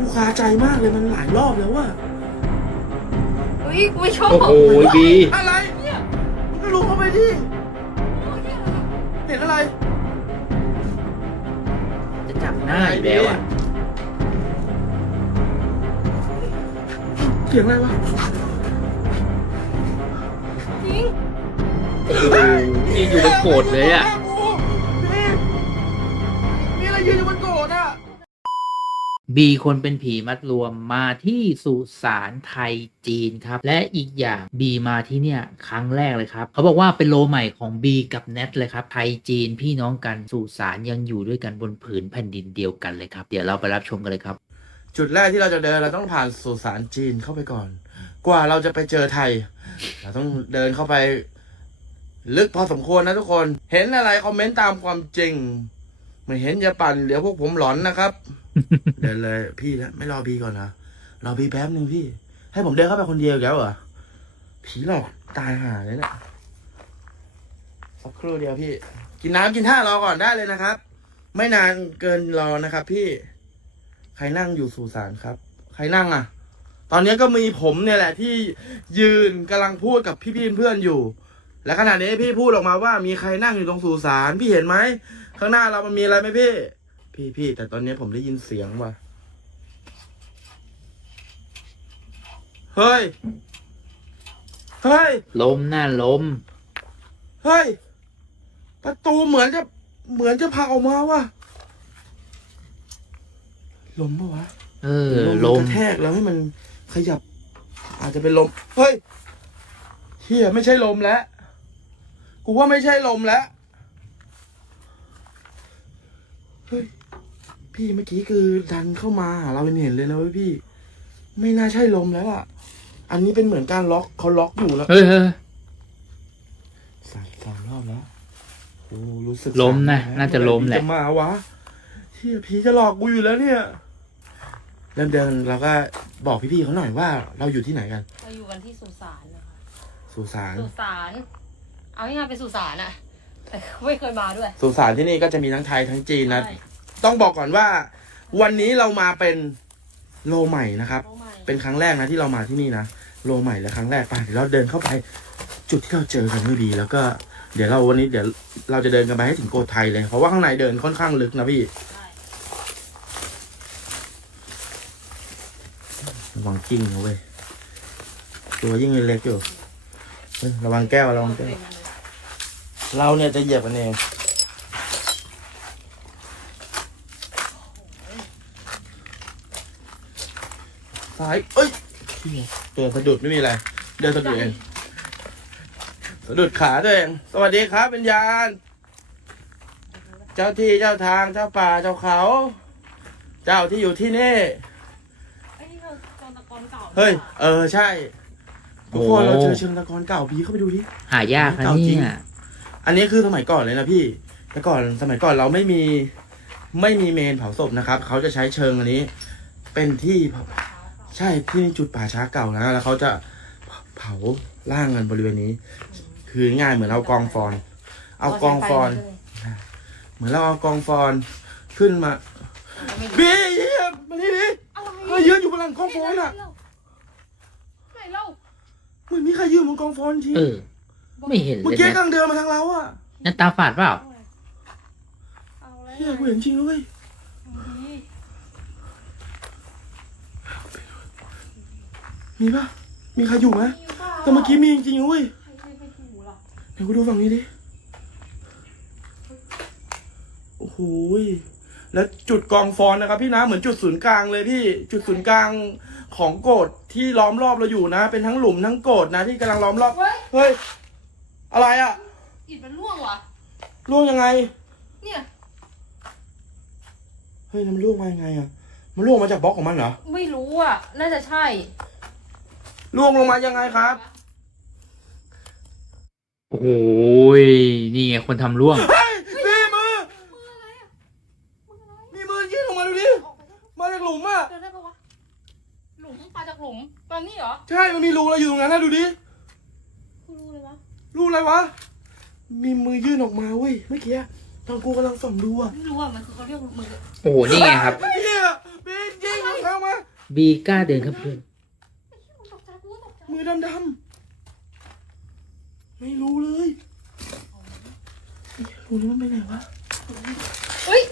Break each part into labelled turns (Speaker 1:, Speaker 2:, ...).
Speaker 1: กูคาใจมากเลยมันหลายรอบแล้วว่ะ
Speaker 2: เฮ้ยกูไม่ชอบ
Speaker 3: โอ้โหบี
Speaker 1: อะไรเนี่ยมึงก็ลุกเข้าไปดิเห็นอะไร
Speaker 3: จะจับหน้าอีกแล้วอ่ะ
Speaker 1: เสียงอะไรวะ
Speaker 2: จริง
Speaker 3: โอ้โหยืนอยู่บนโกรธเลยอ่ะ
Speaker 1: มีอะไรยืนอยู่บนโกรธอ่ะ
Speaker 3: บีคนเป็นผีมัดรวมมาที่สุสานไทยจีนครับ และอีกอย่างบีมาที่เนี่ยครั้งแรกเลยครับเขาบอกว่าเป็นโลใหม่ของบีกับแนทเลยครับไทยจีนพี่น้องกันสุสานยังอยู่ด้วยกันบนผืนแผ่นดินเดียวกันเลยครับเดี๋ยวเราไปรับชมกันเลยครับ
Speaker 1: จุดแรกที่เราจะเดินเราต้องผ่านสุสานจีนเข้าไปก่อน กว่าเราจะไปเจอไทย เราต้องเดินเข้าไป ลึกพอสมควรนะทุกคน เห็นอะไรคอมเมนต์ตามความจริง ไม่เห็นอย่าปั่นเดี๋ยวพวกผมหลอนนะครับ เดินเลยพี่แล้วไม่รอบีก่อนนะรอบีแป๊บหนึ่งพี่ ให้ผมเดินเข้าไปคนเดียวอีกแล้วเหรอผีหลอกตายห่าเลยเนี่ยสักครู่เดียวพี่ กินน้ำกินท่ารอก่อนได้เลยนะครับ ไม่นานเกินรอนะครับพี่ ใครนั่งอยู่สุสานครับ ใครนั่งอ่ะ ตอนนี้ก็มีผมเนี่ยแหละที่ยืนกำลังพูดกับพี่ๆเพื่อนอยู่ และขณะนี้พี่พูดออกมาว่ามีใครนั่งอยู่ตรงสุสานพี่เห็นไหมข้างหน้าเรามันมีอะไรไหมพี่แต่ตอนนี้ผมได้ยินเสียงว่ะเฮ้ย
Speaker 3: ลมน่าลม
Speaker 1: เฮ้ยประตูเหมือนจะผลักออกมาว่ะลมปะวะ
Speaker 3: ลม
Speaker 1: กระแทกแล้วให้มันขยับ อาจจะเป็นลมเฮ้ยเฮียไม่ใช่ลมแล้วกูว่าไม่ใช่ลมแล้วเฮ้ยพี่เมื่อกี้คือดันเข้ามาหาเราเห็นเลยนะเว้ยพี่ ไม่น่าใช่ลมแล้วอ่ะอันนี้เป็นเหมือนการล็อกเขาล็อกอยู่แล้ว
Speaker 3: เฮ้ย
Speaker 1: สามรอบแล้วโอ้รู้สึก
Speaker 3: ลมนะน่าจะลมแหละ
Speaker 1: จะมาวะเฮียผีจะหลอกกูอยู่แล้วเนี่ยเริ่มเดินเราก็บอกพี่ๆเขาหน่อยว่าเราอยู่ที่ไหนกัน
Speaker 2: เราอยู่กันที่สุสานนะคะ
Speaker 1: สุสาน
Speaker 2: สุสานเอาง่ายๆเป็นสุสานอะแต่ไม่เคยมาด้วย
Speaker 1: สุสานที่นี่ก็จะมีทั้งไทยทั้งจีนนะ
Speaker 2: ใช่
Speaker 1: ต้องบอกก่อนว่า วันนี้เรามาเป็นโลใหม่นะครับ
Speaker 2: โอ้ไม่
Speaker 1: เป็นครั้งแรกนะที่เรามาที่นี่นะโลใหม่และครั้งแรกไปเดี๋ยวเราเดินเข้าไป จุดที่เราเจอกันไม่ดีแล้วก็ เดี๋ยววันนี้เราจะเดินกันไปให้ถึงโกไทยเลยเพราะว่าข้างในเดินค่อนข้างลึกนะพี่
Speaker 2: ใช่
Speaker 1: ระวังกิ้งนะเว้ยตัวยิ่งเล็กอยู่เฮ้ยระวังแก้วระวังแก้วเราเนี่ยจะเหยียบกันเองซ้ายเอ้ยเดินสะดุดไม่มีอะไรเดินสะดุดเองสะดุดขาตัวเองสวัสดีครับวิญญาณเจ้าที่เจ้าทางเจ้าป่าเจ้าเขา เจ้าที่อยู่ที่นี่
Speaker 2: ไอ้นี่เราตอนตะกอนเก่า
Speaker 1: เฮ้ยใช่ทุกคนเราเจอเชิงตะกอนเก่าพี่เข้าไปดูดิ
Speaker 3: หายากนะเนี่ย
Speaker 1: อันนี้คือสมัยก่อนเลยนะพี่แต่ก่อนสมัยก่อนเราไม่มีเมนเผาศพนะครับเขาจะใช้เชิงอันนี้ เป็นที่ใช่ที่จุดป่าช้าเก่านะแล้วเขาจะเผาร่างกันบริเวณนี้ คือง่ายเหมือนเอากองฟอนเหมือนเราเอากองฟอนขึ้นมาบีเยี่ยมมานี่ดิ
Speaker 2: อะไร
Speaker 1: ใครยืนอยู่บนหลังกองฟอนอ่ะ
Speaker 2: ไหนเล่า
Speaker 1: เหมือนมีใครยืนบนกองฟอนจริง
Speaker 3: ไม่เห็นเล
Speaker 1: เมื่อย กี้
Speaker 3: นะ
Speaker 1: กำลังเดินมาทางเราอ่ะ
Speaker 3: นั่นตาฝาดเปล่า
Speaker 2: เอาแล้ว
Speaker 1: เฮียกูเห็นจริงด้วยมีปะมีใครอยู่ไหมแต่เมื่อกี้มีจริงๆเว้ย
Speaker 2: ใครไปถูล่ะ
Speaker 1: เดี๋ยวกูดูฝั่งนี้ดิโอ้โหยแล้วจุดกองฟอนนะครับพี่นะเหมือนจุดศูนย์กลางเลยพี่จุดศูนย์กลางของโกดที่ล้อมรอบเราอยู่นะ เป็นทั้งหลุมทั้งโกดนะที่กำลังล้อมรอบ
Speaker 2: เฮ้ย
Speaker 1: เฮ้ยอะไรอ่ะ
Speaker 2: อิฐมันร่วงว่ะ
Speaker 1: ล่วงยังไง
Speaker 2: เนี่ย
Speaker 1: เฮ้ยแล้วมันล่วงมายังไงอ่ะมันล่วงมาจากบล็อกของมันเหรอ
Speaker 2: ไม่รู้อ่ะน่าจะใช่
Speaker 1: ล่วงลงมายังไงครับ
Speaker 3: โอ้ยนี่ไงคนทำร่วง
Speaker 1: เฮ้ยมีมือมีมือยื่นออกมาดูดิมาจากหลุมอ่ะ
Speaker 2: เดินได้ปะวะหลุมมาจากหลุมตอนนี้เหรอ
Speaker 1: ใช่มันมีรูอะไรอยู่ตรงนั้นนะดูดิ
Speaker 2: กูรู้เลยวะ
Speaker 1: รูอะไรวะมีมือยื่นออกมาเว้ยเมื่อกี้ตอนกูกำลังส่องดูอ่ะ
Speaker 2: ไม่รู้อ่ะมันคือเขาเรียกมือ
Speaker 3: โอ้โหนี่ไงครับ
Speaker 1: เฮียเป็นจริงเอามา
Speaker 3: บีกล้าเดินเข้าไปด้วย
Speaker 2: ตกใจกูตกใจ
Speaker 1: มือดำๆไม่รู้เลยไม่รู้เลยว่าไปไหนวะ
Speaker 2: เฮ้ย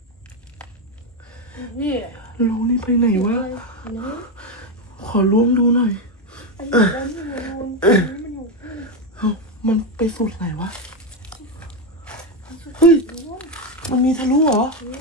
Speaker 2: นี่
Speaker 1: รู้นี่ไปไหนวะ
Speaker 2: อันนี้
Speaker 1: ขอล้วงดูหน่อย
Speaker 2: ไปอยู่ด้านนี้มันอยู่
Speaker 1: เอ้ามันไปสุดไหนวะ เฮ้ย มันมีทะลุเหรอ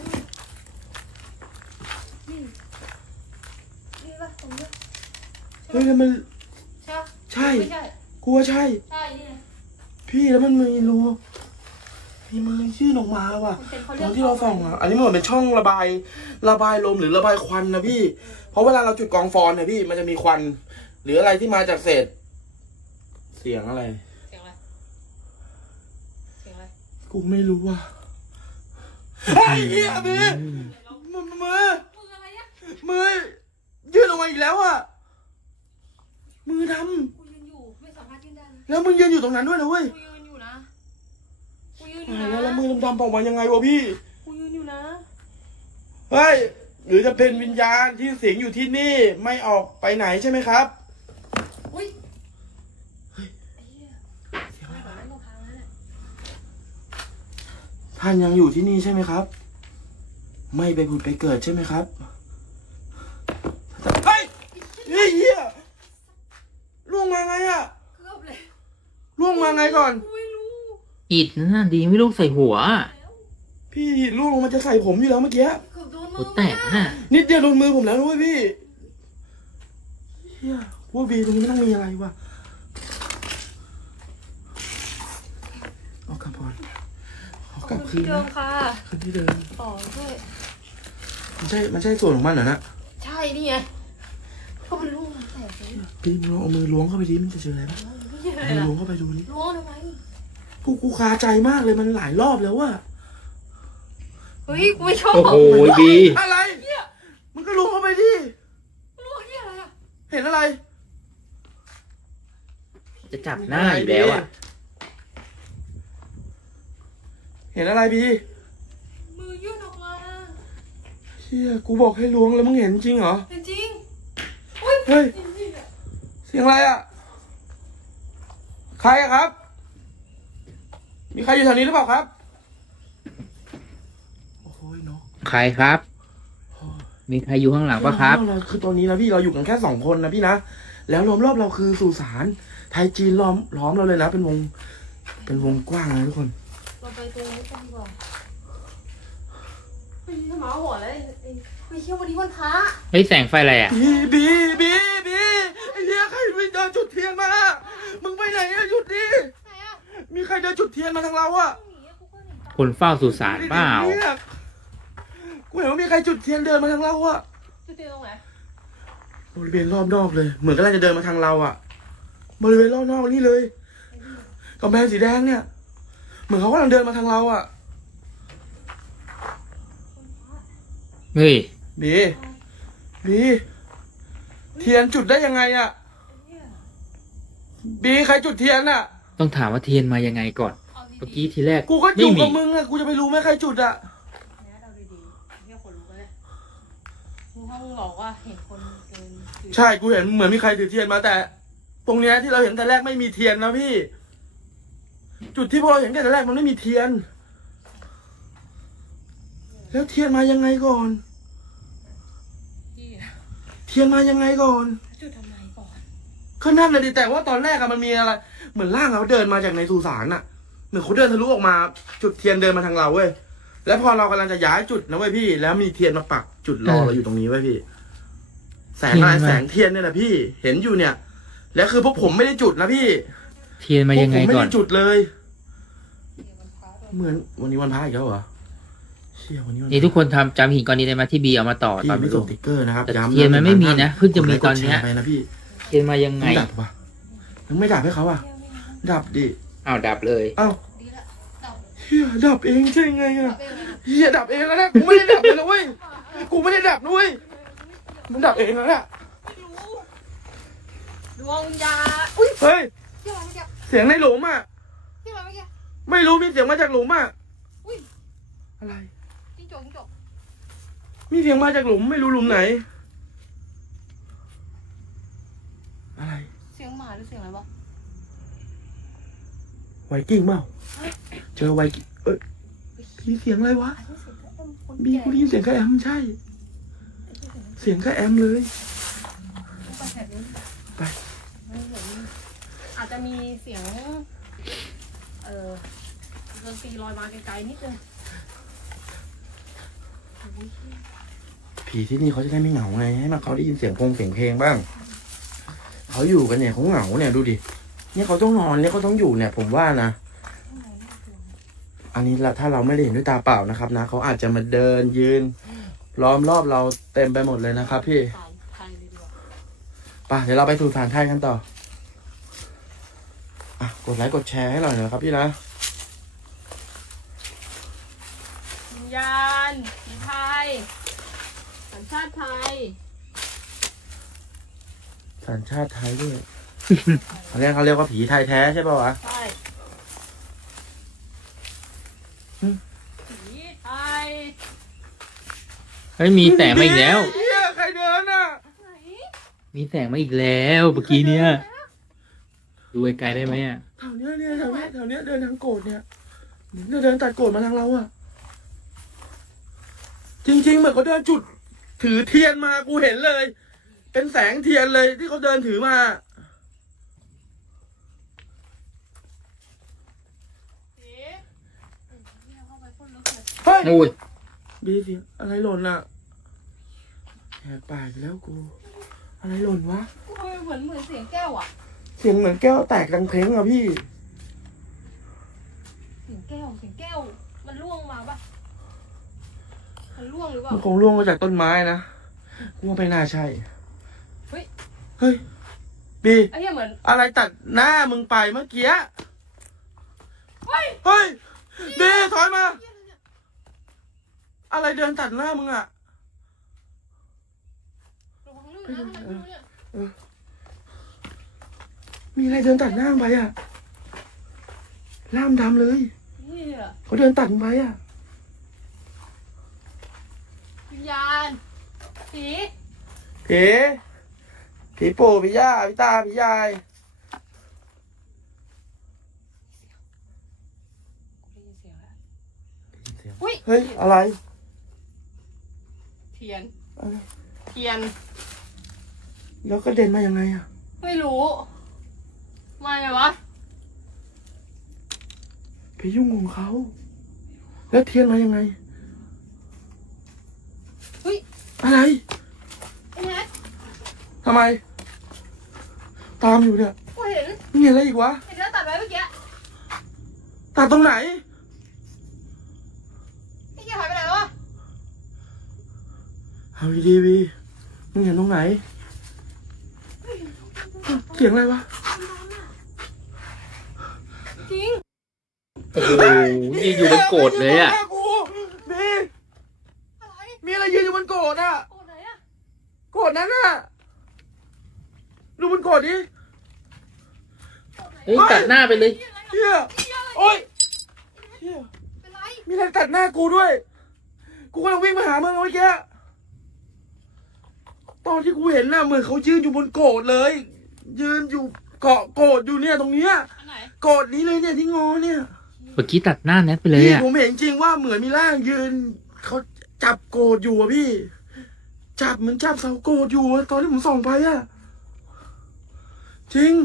Speaker 2: นี่ป่ะตรงนี้
Speaker 1: เฮ้ยแล้วมัน
Speaker 2: ใช่ปะ
Speaker 1: ใช่
Speaker 2: ไม่ใช่
Speaker 1: กลัวใช่
Speaker 2: ใช่นี่ไง
Speaker 1: พี่แล้วมันมีรูมีมันยื่นออกมาว่ะ
Speaker 2: มันเป็นเขา
Speaker 1: ต
Speaker 2: เรีย
Speaker 1: อก นที่เราส่องอ่ะ อันนี้มันเหมือนเป็นช่องระบายลมหรือระบายควันนะพี่ เพราะเวลาเราจุดกองฟอนเนี่ยพี่ มันจะมีควัน หรืออะไรที่มาจากเศษ เสียงอะไร
Speaker 2: เสียงอะไรเสียงอะไร
Speaker 1: กูไม่รู้ว่ะไอ้เหี้ยพี่มือ
Speaker 2: มืออะไรอะ
Speaker 1: มือยื่นออกมาอีกแล้วอ่ะ มือด
Speaker 2: กูยืนอยู่ไม่สามารถยืนได้นะ
Speaker 1: ำแล้วมึงยืนอยู่ตรงนั้นด้วยนะเว้ย
Speaker 2: กูยืนอยู่นะกูยืนอยู่
Speaker 1: ตาย
Speaker 2: นะ
Speaker 1: แล้วมือดำๆออกมายังไงวะพี่
Speaker 2: กูยืนอยู่นะ
Speaker 1: เฮ้ย หรือจะเป็นวิญญาณที่สิงอยู่ที่นี่ไม่ออกไปไหนใช่ไหมครับ
Speaker 2: อุ้ยไอ้เหี้ยเสียงอะไรวะนั่นตรงทางนั้นแหละ
Speaker 1: ท่านยังอยู่ที่นี่ใช่ไหมครับ ไม่ไปผุดไปเกิดใช่ไหมครับเฮ้ยเฮ้ยเหี้ยล่วงมาไงอะ
Speaker 2: เกือบเลย
Speaker 1: ล่วงมาไงก่อน
Speaker 2: กูไม่รู้
Speaker 3: อิดนั่นนะดีไม่ลูกใส่หัว
Speaker 2: แล้ว
Speaker 1: พี่ล่วงลงมาจะใส่ผมอยู่แล้วเมื่อกี้
Speaker 2: เกือบโดนมื
Speaker 3: หัว
Speaker 2: อ
Speaker 3: แตกน่ะ
Speaker 1: นิดเดียวโดนมือผมแล้วด้วยพี่เฮียพวกบีตรงนี้ไม่ต้องมีอะไรวะเอากลับก่อนเอากลับคืน
Speaker 2: เดิ
Speaker 1: นะ
Speaker 2: มค่ะ
Speaker 1: คืนที่เดิม
Speaker 2: ต่อด้วย
Speaker 1: มันใช่ส่วนของมันเหรอนะ
Speaker 2: ใช่นี่ไงก็มันลูกมันแตกเลย
Speaker 1: พี่มึงลองเอามือล้วงเข้าไปดิมันจะเจออะไรปะ
Speaker 2: ไม่ใช่อะไร
Speaker 1: มือ
Speaker 2: ล่ะ
Speaker 1: ล้วงเข้าไปดูดิ
Speaker 2: ล้วงทำไม
Speaker 1: กูคาใจมากเลยมันหลายรอบแล้วอะ
Speaker 2: เฮ้ยกูไม่ชอบ
Speaker 3: โอ้โหบี
Speaker 1: อะไรมึงก็ล้วงเข้าไปดิ
Speaker 2: ล้วงที่อะไรอะ
Speaker 1: เห็นอะไร
Speaker 3: จะจับหน้าอยู่แล้วอ่ะ
Speaker 1: เห็นอะไรบี
Speaker 2: มือยื่นออกมา
Speaker 1: เฮียกูบอกให้ล้วงแล้วมึงเห็นจริงเหรอ
Speaker 2: จริงๆอุ้ย
Speaker 1: เฮ้ย
Speaker 2: จริงๆอะ
Speaker 1: เสียงอะไรอะใครอะครับ มีใครอยู่แถวนี้หรือเปล่าครับ โอ้โหเนาะ
Speaker 3: ใครครับ มีใครอยู่ข้างหลังปะครับ
Speaker 1: เราคือตอนนี้นะพี่เราอยู่กันแค่2 คนนะพี่นะ แล้วล้อมรอบเราคือสุสานไทยจีนล้อมเราเลยนะ เป็นวงกว้างเลยทุกคน
Speaker 2: เราไปตรงนี้กันดีกว่าเฮ้ยทำไมเอาหัวแล้วไอ้เชี่ยวันนี้วันพระ
Speaker 3: เฮ้ยแสงไฟอะไรอ่ะ
Speaker 1: บีไอ้เหี้ยใครไปเดินจุดเทียนมา มึงไปไหนอะหยุดดิ
Speaker 2: ไหนอะ
Speaker 1: มีใครเดินจุดเทียนมาทางเราอะ
Speaker 2: หนีอะกูก็หนี
Speaker 3: คนเฝ้าสุสานเปล่า
Speaker 1: นี่ยกูเห็นว่ามีใครจุดเทียนเดินมาทางเราอะ
Speaker 2: จุดเทียนตรงไหน
Speaker 1: บริเวณรอบนอกเลย เหมือนกำลังจะเดินมาทางเราอะบริเวณรอบนอกนี่เลยกำแพงสีแดงเนี่ย เหมือนเขากำลังเดินมาทางเราอะ
Speaker 3: เฮ้ย
Speaker 1: บีเทียนจุดได้ยังไงอะบีใครจุดเทียนอะ
Speaker 3: ต้องถามว่าเทียนมายังไงก่อน
Speaker 2: เอาดีๆ
Speaker 3: เมื่อกี้ทีแรก
Speaker 1: กูก็อยู่
Speaker 3: ไม่มี
Speaker 1: กับมึงอะกูจะไปรู้ไหมใครจุดอะ
Speaker 2: เนี่ยเราดีๆเรียกคนรู้กันเลยมึงห้องบอกว่าเห็นคนเดินถือ
Speaker 1: ใช่กูเห็นเหมือนมีใครถือเทียนมาแต่ ตรงเนี้ยที่เราเห็นแต่แรกไม่มีเทียนนะพี่ จุดที่พวกเราเห็นแต่แรกมันไม่มีเทียน แล้วเทียนมายังไงก่อน
Speaker 2: ที่
Speaker 1: เทียนมายังไงก่อน
Speaker 2: จุดทำไมก่อน
Speaker 1: ก็นั่นเลยดิแต่ว่าตอนแรกอะมันมีอะไร เหมือนร่างเขาเดินมาจากในสุสานอะเหมือนเขาเดินทะลุออกมา จุดเทียนเดินมาทางเราเว้ยแล้วพอเรากำลังจะย้ายจุดนะเว้ยพี่ แล้วมีเทียนมาปักจุดรอเราอยู่ตรงนี้เว้ยพี่ แสงอะไรแสงเทียนเนี่ยแหละพี่เห็นอยู่เนี่ย แล้วคือพวกผมไม่ได้จุดนะพี่
Speaker 3: เทียนมายังไง
Speaker 1: พวกผมไม่
Speaker 3: ก่อน
Speaker 1: ได้จุดเลย
Speaker 2: เดี๋ยวมันพาโดน
Speaker 1: เหมือนวันนี้วันพระอีกแล้วเหรอเชี่ยวันนี้วันพระ
Speaker 3: นี่ทุกคนจำหินก้อนนี้ได้ไหมที่บีเอามาต่อ
Speaker 1: พี่
Speaker 3: ตอน
Speaker 1: ไม่
Speaker 3: ไม่
Speaker 1: ส่
Speaker 3: ส่
Speaker 1: ง
Speaker 3: ง
Speaker 1: สติ๊กเกอร์นะครับ
Speaker 3: แต่
Speaker 1: ย้ำ
Speaker 3: เทียนมันไม่มีนะเพิ่งจะมีตอนเนี้ย
Speaker 1: กดไลค์กดแชร์ไปนะพี่
Speaker 3: เทียนมายังไง
Speaker 1: มึงดับปะมึงไม่ดับให้เขาอ่ะ ดับดิ
Speaker 3: อ้าวดับเลย
Speaker 1: เอ้า
Speaker 2: ดีละดับ
Speaker 1: เฮียดับเองใช่ไง
Speaker 2: ดั
Speaker 1: อ่ะ
Speaker 2: บเองเลยนะ
Speaker 1: เฮียดับเองแล้วนะกูไม่ได้ดับเลยนะเว้ยกูไม่ได้ดับนะเว้ยมึงดับเองแล้วน่ะ
Speaker 2: ไม่รู้ดวงวิญญาณ
Speaker 1: เฮ้ย
Speaker 2: ที่อะไรเมื่อกี้
Speaker 1: เสียงในหลุมอ่ะ
Speaker 2: ที่อะไรเมื่อกี้
Speaker 1: ไม่รู้มีเสียงมาจากหลุมอ่ะ
Speaker 2: อุ้ย
Speaker 1: อะไร
Speaker 2: จิ้งจก
Speaker 1: มีเสียงมาจากหลุมไม่รู้หลุมไหนไวกิ้งเปล่าเจอไวกิ้งพี่เสียงอะไรวะ
Speaker 2: อันนี้เสียงกระแอมคน
Speaker 1: บี
Speaker 2: แก่
Speaker 1: กูได้ยินเสียงกระแอมใช่ เสียงกระแอมเลย
Speaker 2: ไปแถบนี้
Speaker 1: ไป
Speaker 2: มันเหมือนอาจจะมีเสียงดนตรีลอยมาไกลๆนิดนึง
Speaker 1: ผีที่นี่เขาจะได้ไม่เหงาไงให้มันเขาได้ยินเสียงเสียงเพลงบ้างเขาอยู่กันเนี่ยเขาเหงาเนี่ยดูดิเนี่ยเขาต้องนอนเนี่ยเขาต้องอยู่เนี่ย ผมว่านะอันนี้ละถ้าเราไม่ได้เห็นด้วยตาเปล่านะครับนะเขาอาจจะมาเดินยืนล้อมรอบเราเต็มไปหมดเลยนะครับพี่
Speaker 2: สารไทยเลยดีกว่า
Speaker 1: ไปเดี๋ยวเราไปสู่สารไทยกันต่อกดไลค์กดแชร์ให้หน่อยนะครับพี่นะ
Speaker 2: วิญญาณผีไทยสัญชาติไทย
Speaker 1: สัญชาติไทยด้วย เขาเรียกว่าผีไทยแท้ใช่ป่าวะ
Speaker 2: ใช่
Speaker 1: อืม
Speaker 2: ผีไทย
Speaker 3: เฮ้ยมีแสงมาอีกแล้ว
Speaker 1: เฮียใครเดินอ่ะ
Speaker 2: ไหน
Speaker 3: มีแสงมาอีกแล้วเมื่อกี้เนี่ยดูไกลๆได้ไหมอ่ะ
Speaker 1: แถวเนี้ยเนี่ยแถวเนี้ยเดินทางโกรธเนี่ยเดินตัดโกรธมาทางเราอ่ะจริงๆเหมือนเขาเดินจุดถือเทียนมากูเห็นเลย เป็นแสงเทียนเลยที่เขาเดินถือมา
Speaker 2: ผีเนี่ยเข้าไปพ่นลึกเลย
Speaker 1: เฮ้ย
Speaker 3: โอ้ย
Speaker 1: บีเสียงอะไรหล่นอ่ะแหกปากแล้วกู อะไรหล่นวะ
Speaker 2: ทำไมเหมือนเสียงแก้วอ่ะ
Speaker 1: เสียงเหมือนแก้วแตกดังเพลงอ่ะพี่
Speaker 2: เสียงแก้วมันร่วงมาปะมันร่วงหรือเปล่า
Speaker 1: มันคงร่วงมาจากต้นไม้นะกูว่าไม่น่าใช่
Speaker 2: เฮ้ย
Speaker 1: เฮ้ยบี
Speaker 2: ไอ้เหี้ยเหมือน
Speaker 1: อะไรตัดหน้ามึงไปเมื่อกี้
Speaker 2: เฮ้ย
Speaker 1: เฮ้ยบีถอยมา อะไรเดินตัดหน้ามึงอ่ะ
Speaker 2: ระวังลื่นนะทำไมไม่รู้เนี่ย
Speaker 1: มีอะไรเดินตัดหน้ามึงไปอ่ะล่ามดำเลย
Speaker 2: เหี้ย
Speaker 1: เขาเดินตัดมึงไปอ่ะ
Speaker 2: วิญญาณผี
Speaker 1: ผีปู่ผีย่าผีตาผียาย
Speaker 2: ได้ยินเสียงแล้ว
Speaker 1: เสียง
Speaker 2: อุ้ย
Speaker 1: เฮ้ยอะไร
Speaker 2: เทียน
Speaker 1: อะไร
Speaker 2: เทียน
Speaker 1: แล้วก็เด่นมายังไงอ่ะ
Speaker 2: ไม่รู้มาไงวะ
Speaker 1: ไปยุ่งของเขาแล้วเทียนมายังไง
Speaker 2: เฮ้ย
Speaker 1: อะไร
Speaker 2: ไอ้แม็ก
Speaker 1: ทำไม ตามอยู่เนี่ย
Speaker 2: กูเห็น
Speaker 1: มีอะไรอีกวะ
Speaker 2: เห็นแล้วตัดไว้เมื่อกี้
Speaker 1: ตัดตรงไหน
Speaker 2: ไอ้เหี้ยหายไปไหนแล้ววะ
Speaker 1: เอาดีๆบีมึงเห็นตรงไหน เสียงอะไรวะ
Speaker 2: จริง
Speaker 3: โอ้โหยืนอยู่บนโกรธเลยอ่ะ
Speaker 1: กูบี
Speaker 2: อะไร
Speaker 1: มีอะไรยืนอยู่บนโกรธอ่ะ
Speaker 2: โอ้ไหนอะ
Speaker 1: โกรธนั้นอ่ะ ดูบนโกรธดิ
Speaker 3: เฮ้ยตัดหน้าไปเลย
Speaker 1: เฮียโอ๊ยเฮีย
Speaker 2: เป็นไร
Speaker 1: มีอะไรตัดหน้ากูด้วย กูกำลังวิ่งมาหามึงเมื่อกี้ตอนที่กูเห็นน่ะเหมือนเขายืนอยู่บนโกรธเลย ยืนอยู่เกาะโกรธอยู่เนี่ยตรงเนี้ย
Speaker 2: อันไหน
Speaker 1: โกรธนี้เลยเนี่ยที่งอเนี่ย
Speaker 3: เมื่อกี้ตัดหน้าแนทไปเลย
Speaker 1: พี่
Speaker 3: อ่ะ
Speaker 1: ผมเห็นจริงว่าเหมือนมีร่างยืนเขาจับโกรธอยู่อะพี่ จับเหมือนจับเสาโกรธอยู่อะตอนที่ผมส่องไปอะจริง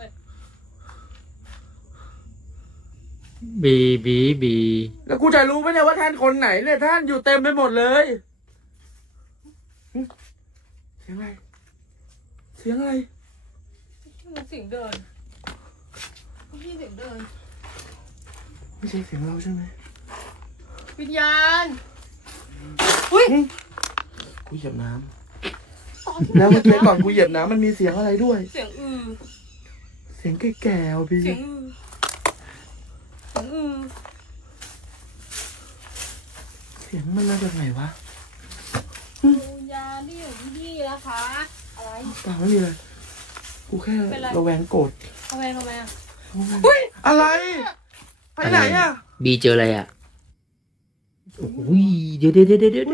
Speaker 3: บี
Speaker 1: แล้วกูจะรู้ไหมเนี่ยว่าท่านคนไหนเนี่ยท่านอยู่เต็มไปหมดเลยหึเสียงอะไร เสียงอะไร
Speaker 2: มันเสียงเดินไม่ใช่เสียงเดิน
Speaker 1: ไม่ใช่เสียงเราใช่ไหม
Speaker 2: วิญญาณอุ้ย
Speaker 1: หึกูเหยียบน้ำแล้วเมื่อกี้ก่อนกูเหยียบน้ำมันมีเสียงอะไรด้วย
Speaker 2: เสียงอือ
Speaker 1: เสียงแก่ๆอ่ะพี่
Speaker 2: เสียงอือเสียงอือ
Speaker 1: เสียงมันมาจากไหนวะ
Speaker 2: วิญญาณที่อยู่ที่นี่นะคะ อะไร
Speaker 1: เปล่าไม่มีอะไรกูแค่
Speaker 2: เป็นไร
Speaker 1: ระแวงโกรธ
Speaker 2: ทำไมอะ
Speaker 1: อะไร ไปไหนอ่ะ
Speaker 3: บีเจออะไรอ่ะโอ้ยเดี๋ยว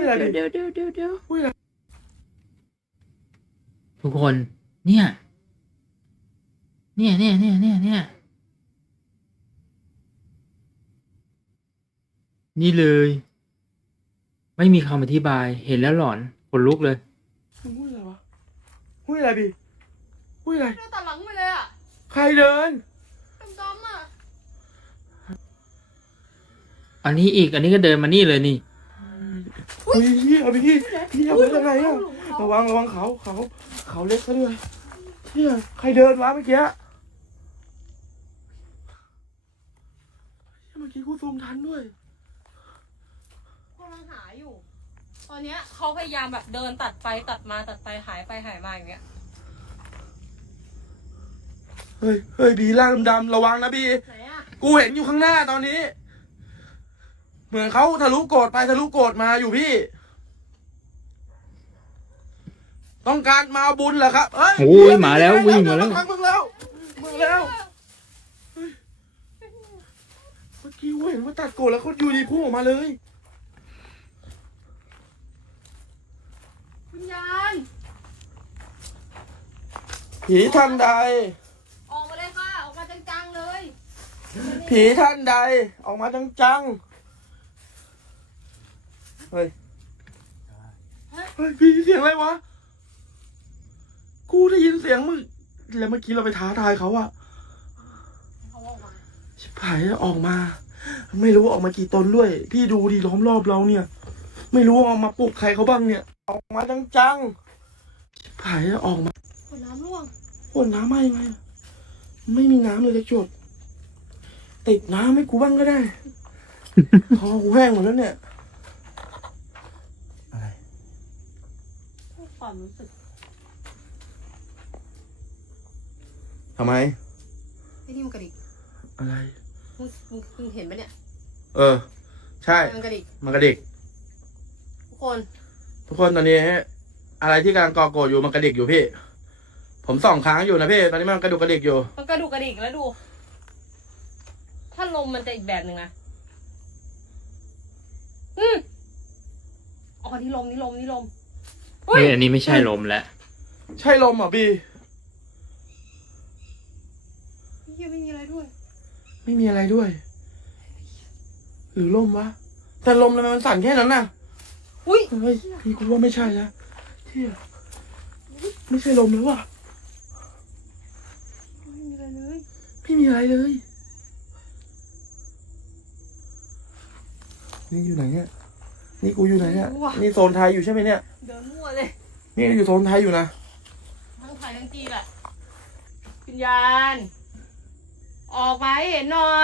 Speaker 3: ทุกคน เนี่ยนี่เลย ไม่มีคำอธิบายเห็นแล้วหลอนขนลุกเลย
Speaker 1: หุ้ยอะไรวะหุ้ยอะไรบีหุ้ยอะไร
Speaker 2: เดินตัดหลังไปเลยอ่ะ
Speaker 1: ใครเดิน
Speaker 2: ดำๆอ่ะ
Speaker 3: อันนี้อีกอันนี้ก็เดินมานี่เลยนี่
Speaker 1: เฮ้ยเฮียพี่พี่เอาไปยังไงอะระวังเขาเล็กซะด้วยเฮียใครเดินวะเมื่อกี้เมื่อกี้กูซูมทันด้วย
Speaker 2: กำลังหาอยู่ ตอนเนี้ยเขาพยายามแบบเดินตัดไปตัดมาตัดไปหายไปหายมาอย่างเงี้ย
Speaker 1: เฮ้ยบีร่างดำๆระวังนะบี
Speaker 2: ไหนอ่ะ
Speaker 1: กูเห็นอยู่ข้างหน้าตอนนี้ เหมือนเขาทะลุโกรธไปทะลุโกรธมาอยู่พี่ ต้องการมาเอาบุญเหรอครับเฮ้ย
Speaker 3: โอ้ยมาแล้ววิ่งมาแล้ว
Speaker 1: มึงแล้วเฮ้ยเมื่อกี้กูเห็นว่าตัดโกรธแล้วเขาอยู่ดีพุ่งออกมาเลย
Speaker 2: วิญญาณ
Speaker 1: ผีท่านใด
Speaker 2: ออกมาเลยค่ะ ออกมาจังๆเลย
Speaker 1: ผีท่านใด ออกมาจังๆเฮ้ยผีเสียงอะไรวะ กูได้ยินเสียงมึงแล้วเมื่อกี้เราไปท้าทายเขาอะ
Speaker 2: เขาออกมา
Speaker 1: ชิบหายแล้วออกมา ไม่รู้ว่าออกมากี่ตนด้วย พี่ดูดิล้อมรอบเราเนี่ย ไม่รู้ว่าออกมาปลุกใครเขาบ้างเนี่ย ออกมาจังๆชิบหายแล้วออกมา
Speaker 2: ขวดน้ำร่วง
Speaker 1: ขวดน้ำไม่ไหมไม่มีน้ำเลยจะจดติดน้ำให้กูบ้างก็ได้ คอกูแห้งหมดแล้วเนี่ยอะไร
Speaker 2: ความรู้สึก
Speaker 1: ทำไม
Speaker 2: ไอ้นี่มันกระดิก
Speaker 1: อะไร
Speaker 2: มึงเห็นปะเนี่ย
Speaker 1: เออ ใช่
Speaker 2: มันกระดิก
Speaker 1: มันกระดิก
Speaker 2: ทุกคน
Speaker 1: ทุกคนตอนนี้ อะไรที่กำลังก่อโกรธอยู่มันกระดิกอยู่พี่ ผมส่องค้างอยู่นะพี่ ตอนนี้มันกระดุกกระดิกอยู่
Speaker 2: มันกระดูกกระดิกแล้วดู ถ้าลมมันจะอีกแบบหนึ่งนะอ๋อนี่ลมเฮ้
Speaker 3: เฮ้
Speaker 2: ย
Speaker 3: ยอันนี้ไม่ใช่ลมแล้ว
Speaker 1: ใช่ลมเหรอพี่
Speaker 2: ยังไม่มีอะไรด้วย
Speaker 1: ไม่มีอะไรด้วย หรือลมวะ แต่ลมทำไมมันสั่นแค่นั้นน่ะ
Speaker 2: อุ้ย
Speaker 1: เฮ้ยพี่กูว่าไม่ใช่แล้วเที่ยไม่ใช่ลมแล้วว่ะ
Speaker 2: ไม่มีอะไรเลย
Speaker 1: ไม่มีอะไรเลย นี่อยู่ไหนเนี่ย นี่กูอยู่ไหนเนี่ย นี่โซนไทยอยู่ใช่ไหมเนี่ย
Speaker 2: เดินมั่วเลย
Speaker 1: นี่อยู่โซนไทยอยู่นะ
Speaker 2: ทั้งไทยทั้งจีนแหละวิญญาณ ออกมาให้เห็นหน่อย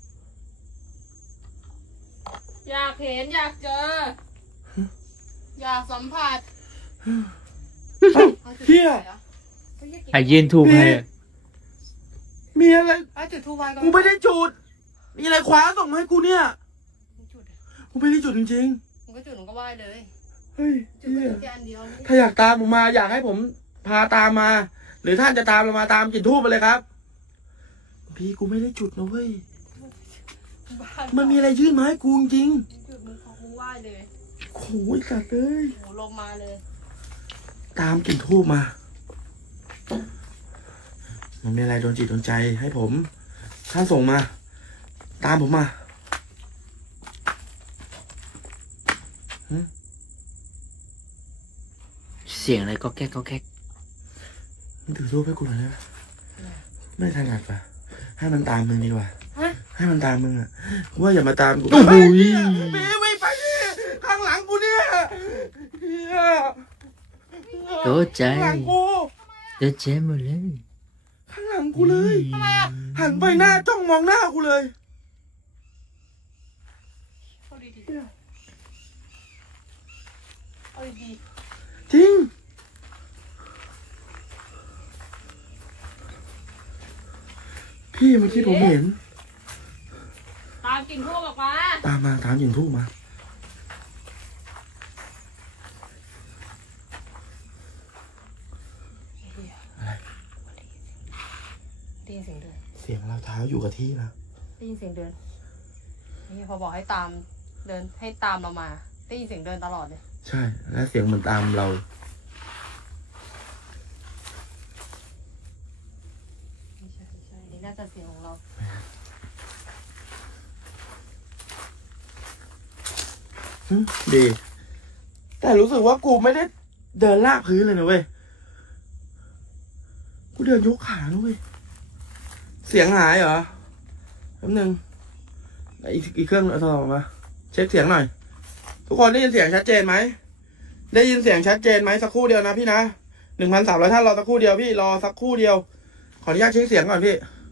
Speaker 2: อยากเห็นอยากเจอ อยากสัมผัส
Speaker 1: เฮีย
Speaker 3: ไอ้ยืนถูกให้
Speaker 1: มีอะไร
Speaker 2: จุดทูบไว้ก่อน
Speaker 1: กูไม่ได้จุด มีอะไรคว้าส่งมาให้กูเนี่ย
Speaker 2: จุด
Speaker 1: กูไม่ได้จุดจริง
Speaker 2: มึงก็จุดมึงก็ไหว้เลย
Speaker 1: ๆ เฮ้ย
Speaker 2: จุด
Speaker 1: เฮีย
Speaker 2: แค่อันเดียว
Speaker 1: ถ้าอยากตามผมมาอยากให้ผมพาตามมา หรือท่านจะตามเรามาตามจุดทูบไปเลยครับ พี่กูไม่ได้จุดนะเว้ย มันมีอะไรยื่นมาให้กูจริง
Speaker 2: จุดมึงของมึงไหว้เลย
Speaker 1: ๆโอ้ยสัตว์เลย
Speaker 2: โหลมมาเลย
Speaker 1: ตามกลิ่นทูบมา มันมีอะไรโดนจิตโดนใจให้ผม ท่านส่งมา ตามผมมา
Speaker 3: เสียงอะไรก็แก๊กก็แก๊ก
Speaker 1: มึงถือทูบให้กูหน่อยนะไม่ถนัดปะให้มันตามมึงดีกว่า
Speaker 2: ฮะ
Speaker 1: ให้มันตามมึงอะว่าอย่ามาตามกู
Speaker 3: โอ้โห
Speaker 1: ไม่ไปดิข้างหลังกูเนี่ยเหี้ย
Speaker 3: โตใจ
Speaker 1: ข้างหลังกู
Speaker 3: เดือดเจ็บหมดเลย
Speaker 1: ข้างหลังกูเลยหันไปหน้าจ้องมองหน้ากูเลย
Speaker 2: เอาดีๆเอาดี
Speaker 1: จริง พี่เมื่อกี้ผมเห็น
Speaker 2: ๆตามกลิ่นทูบออกมา
Speaker 1: ตามมาตามหญิงทูบมา
Speaker 2: ได้ยินเสียงเดิน
Speaker 1: เสียงเราเท้าอยู่กับที่นะ
Speaker 2: ได้ยินเสียงเดินนี่พอบอกให้ตามเดินให้ตามเรามาได้ยินเสียงเดินตลอดเลย
Speaker 1: ใช่ และเสียงเหมือนตามเรา
Speaker 2: ไม่ใช่นี่น่าจะเสียงของเรา
Speaker 1: ดี แต่รู้สึกว่ากูไม่ได้เดินลากพื้นเลยนะเว้ย กูเดินยกขาแล้วเว้ย เสียงหายเหรอแป๊บนึงอีกเครื่องเอาโทรศัพท์มา เช็คเสียงหน่อย ทุกคนได้ยินเสียงชัดเจนไหม ได้ยินเสียงชัดเจนไหมสักครู่เดียวนะพี่นะ1,300ท่านรอสักครู่เดียวพี่รอสักครู่เดียว ขออนุญาตเช็คเสียงก่อนพี่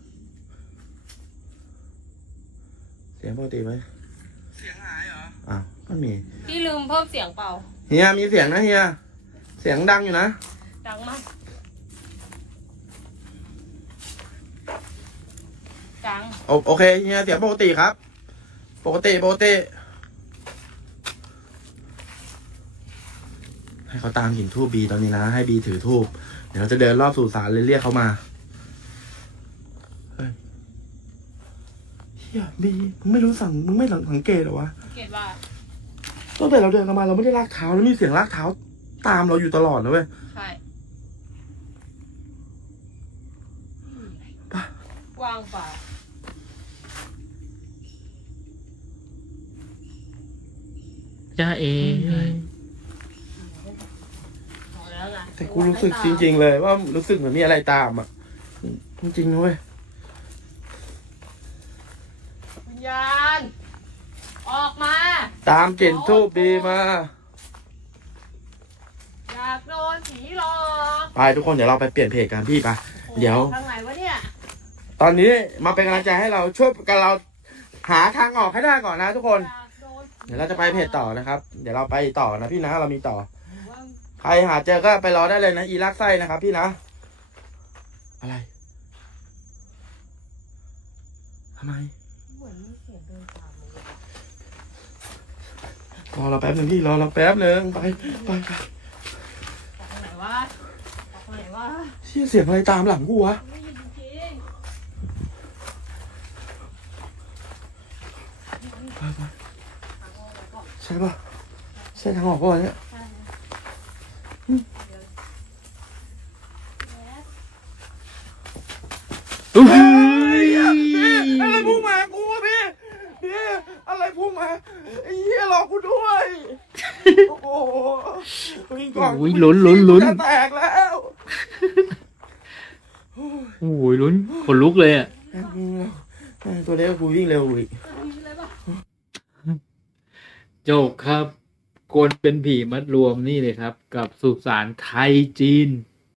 Speaker 1: เสียงปกติไหมเสียงหายเหรออ้าวก็มี
Speaker 2: พี่ลืมเพิ่มเสียงเปล่า
Speaker 1: เฮียมีเสียงนะเฮีย เสียงดังอยู่นะ
Speaker 2: ดังมากดัง
Speaker 1: โอเคเฮียเสียงปกติครับ ปกติให้เขาตามหินทูบบีตอนนี้นะให้บีถือทูบเดี๋ยวเราจะเดินรอบสู่ศาลเลยเรียกเขามาเฮ้ยเฮียบีมึงไม่สังเกตเหรอวะ
Speaker 2: สังเกตว่า
Speaker 1: ตั้งแต่เราเดินกันมาเราไม่ได้ลากเท้าแล้วมีเสียงลากเท้าตามเราอยู่ตลอดนะเว้ย
Speaker 2: ใช่
Speaker 1: ไป
Speaker 2: ว่างเปล่า
Speaker 3: จ้าเอ
Speaker 2: เอาแล้วไง
Speaker 1: แต่กูรู้สึกจริงๆเลยว่ารู้สึกเหมือนมีอะไรตามอ่ะจริงๆนะเว้ย
Speaker 2: วิญญาณ ออกมา
Speaker 1: ตามกลิ่นทูบบีมา
Speaker 2: อยากโดนผีหลอก
Speaker 1: ไปทุกคนเดี๋ยวเราไปเปลี่ยนเพจกันพี่ไปะเดี๋ยว
Speaker 2: ทางไหนวะเนี่ย
Speaker 1: ตอนนี้มาเป็นกำลังใจให้เราช่วยกันเราหาทางออกให้ได้ก่อนนะทุกคน
Speaker 2: อยากโดนผี
Speaker 1: เดี๋ยวเราจะไปเพจต่อนะครับ เดี๋ยวเราไปต่อนะพี่นะเรามีต่อ
Speaker 2: ว่า
Speaker 1: ใครหาเจอก็ไปรอได้เลยนะอีลักไส้นะครับพี่นะอะไรทำไม
Speaker 2: เหมือนมีเสียงเดินตามเลย
Speaker 1: รอเราแป๊บหนึ่งพี่รอเราแป๊บหนึ่งไป
Speaker 2: ออกทางไหนวะออกทางไหนวะ
Speaker 1: เชี่ยเสียงอะไรตามหลังกูวะ
Speaker 2: ไม่ยินจริง
Speaker 1: ไปใช่ปะใช่ทางออกป่ะเนี่ยอะไรพุ่งมากูวะพี่อะไรพุ่งมาไอ้เหี้ยหลอกกูด้วยโอ้โหวิ่งก่อน
Speaker 3: โอ้ยลุ้น
Speaker 1: จะแตกแล้ว
Speaker 3: โอ้ยลุ้นขนลุกเลยอ่ะ
Speaker 1: ตัวเล็กกูวิ่งเร็วอีก
Speaker 3: จบครับคนเป็นผีมัดรวมนี่เลยครับ กับสุสานไทยจีน